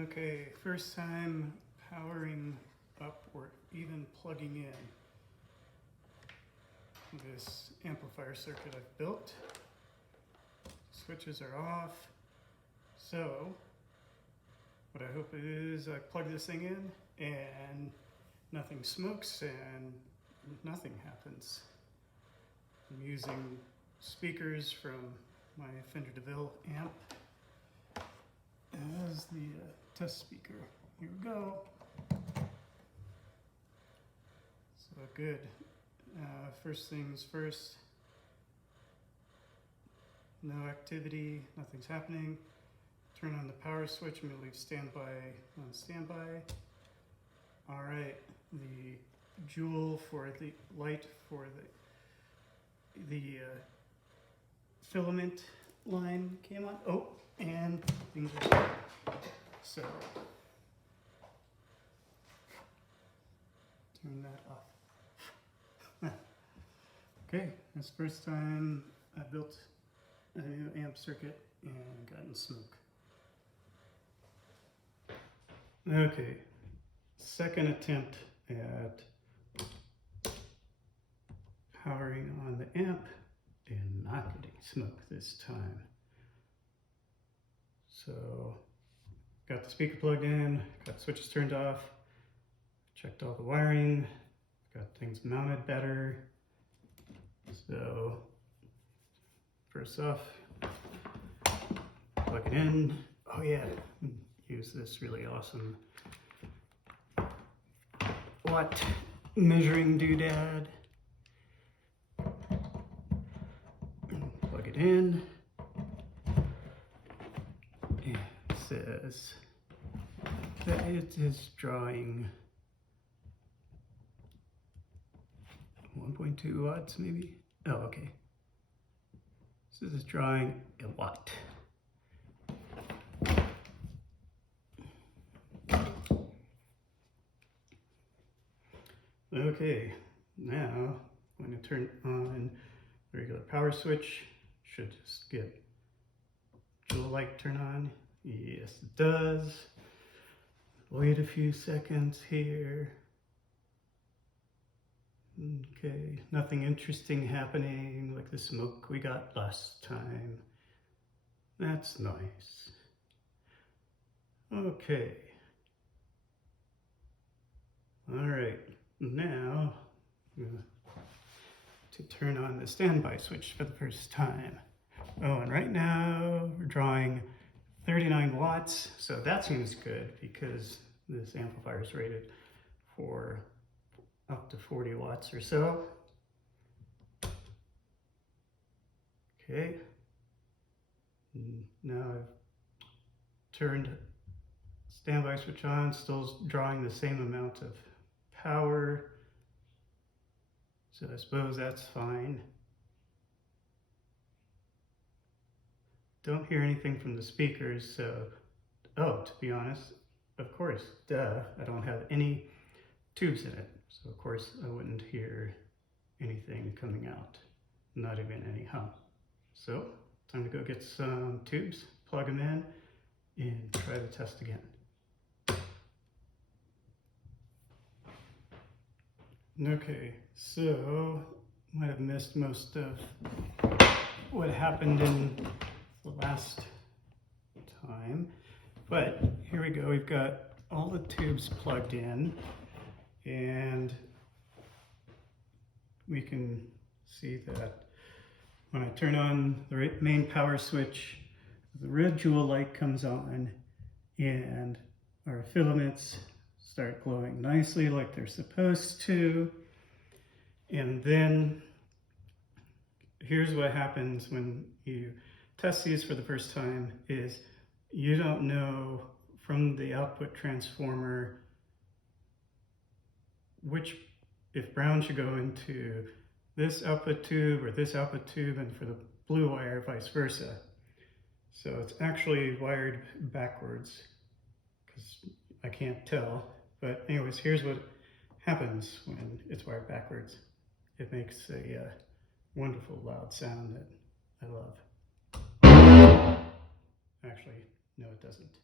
Okay, first time powering up or even plugging in this amplifier circuit I've built. Switches are off. So what I hope is I plug this thing in and nothing smokes and nothing happens. I'm using speakers from my Fender amp as the test speaker. Here we go. So good. First things first. No activity, nothing's happening. Turn on the power switch. I'm going to leave standby on standby. All right, the jewel for the light for the filament line came on. Oh, and things are so turn that off. Okay, that's the first time I built a new amp circuit and gotten smoke. Okay, second attempt at powering on the amp and not getting smoke this time. So, got the speaker plugged in, got the switches turned off, checked all the wiring, got things mounted better. So, first off, plug it in. Oh yeah, use this really awesome watt measuring doodad. Plug it in. It says that it is drawing 1.2 watts maybe. Oh, okay. This is drawing a watt. Okay, now I'm going to turn on the regular power switch. Should just get jewel light turn on. Yes, it does. Wait a few seconds here. Okay, nothing interesting happening like the smoke we got last time. That's nice. Okay. All right, now I'm going to turn on the standby switch for the first time. Oh, and right now we're drawing 39 watts, so that seems good because this amplifier is rated for up to 40 watts or so. Okay, now I've turned standby switch on, still drawing the same amount of power, so I suppose that's fine. Don't hear anything from the speakers, so, oh, to be honest, of course, duh, I don't have any tubes in it, so of course I wouldn't hear anything coming out, not even any hum. So, time to go get some tubes, plug them in, and try the test again. Okay, so might have missed most of what happened in the last time, but here we go. We've got all the tubes plugged in, and we can see that when I turn on the main power switch, the red jewel light comes on, and our filaments start glowing nicely like they're supposed to. And then here's what happens when you test these for the first time is you don't know from the output transformer if brown should go into this output tube or this output tube, and for the blue wire vice versa. So it's actually wired backwards because I can't tell. But anyways, here's what happens when it's wired backwards. It makes a wonderful loud sound that I love. Actually, no, it doesn't.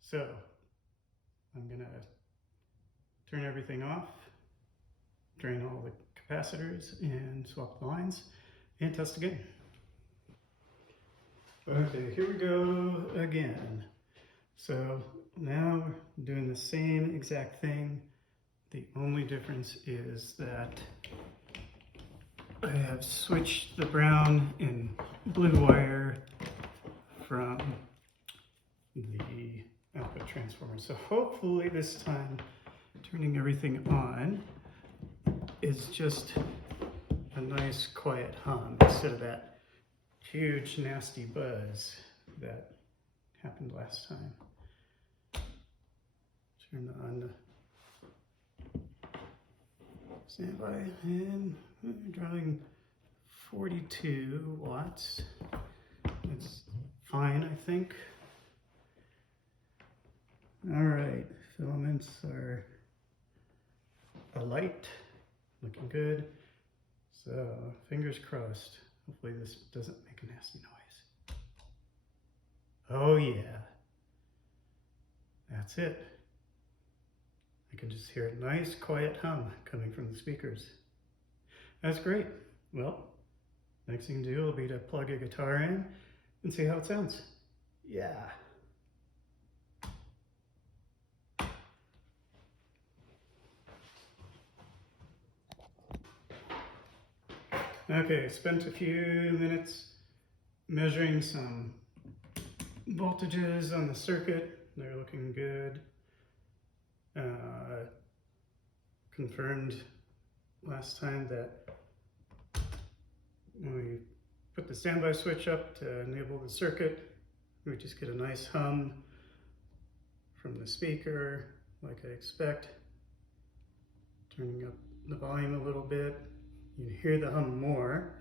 So I'm gonna turn everything off, drain all the capacitors, and swap the lines, and test again. Okay, here we go again. So now we're doing the same exact thing. The only difference is that I have switched the brown and blue wire from the output transformer. So hopefully this time turning everything on is just a nice quiet hum instead of that huge nasty buzz that happened last time. Turn on the standby, and we're drawing 42 watts. That's fine, I think. All right, filaments are alight, looking good. So fingers crossed. Hopefully this doesn't make a nasty noise. Oh yeah, that's it. I can just hear a nice quiet hum coming from the speakers. That's great. Well, next thing to do will be to plug a guitar in and see how it sounds. Yeah. Okay, spent a few minutes measuring some voltages on the circuit. They're looking good. Confirmed last time that when we put the standby switch up to enable the circuit, we just get a nice hum from the speaker, like I expect. Turning up the volume a little bit, you can hear the hum more.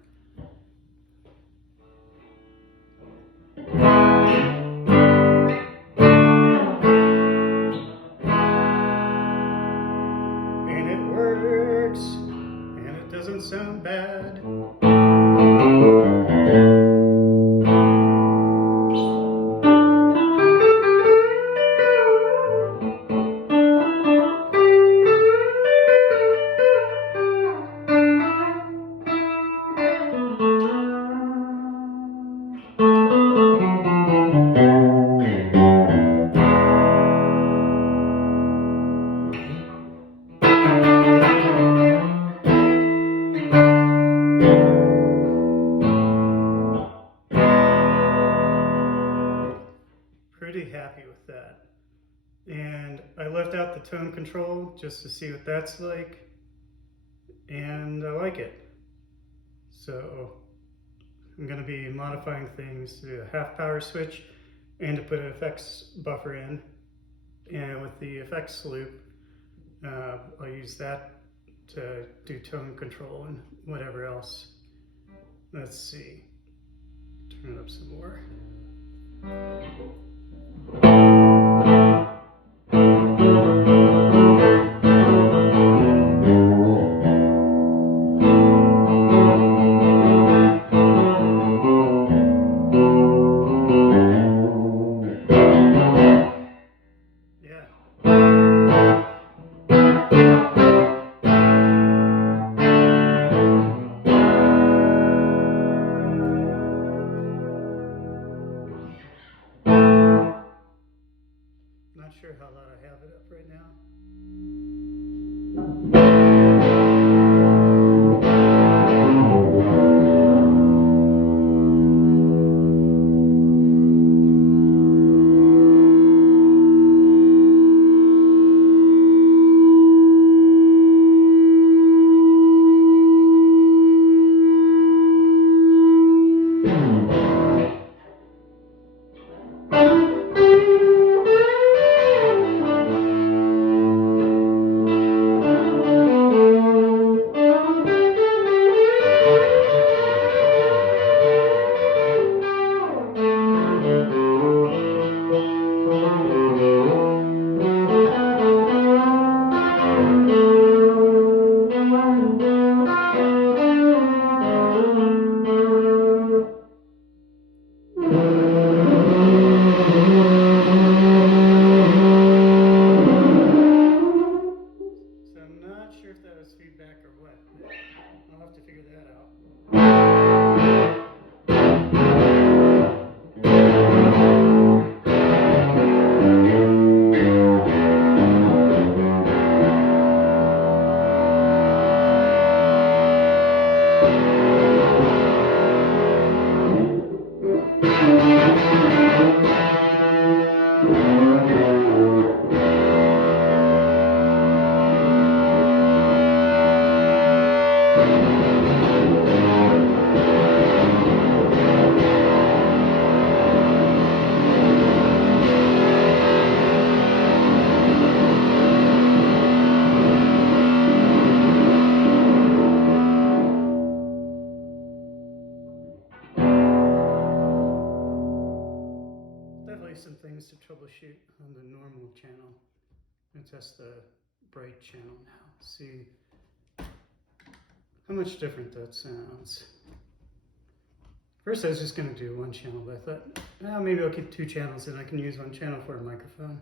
And it works, and it doesn't sound bad. Pretty happy with that. And I left out the tone control just to see what that's like, and I like it. So I'm going to be modifying things to do a half power switch and to put an effects buffer in. And with the effects loop, I'll use that to do tone control and whatever else. Let's see. Turn it up some more. Not sure how loud I have it up right now. to troubleshoot on the normal channel. I'm gonna test the bright channel now. See how much different that sounds. First I was just gonna do one channel, but I thought, oh, maybe I'll keep 2 channels and I can use one channel for a microphone.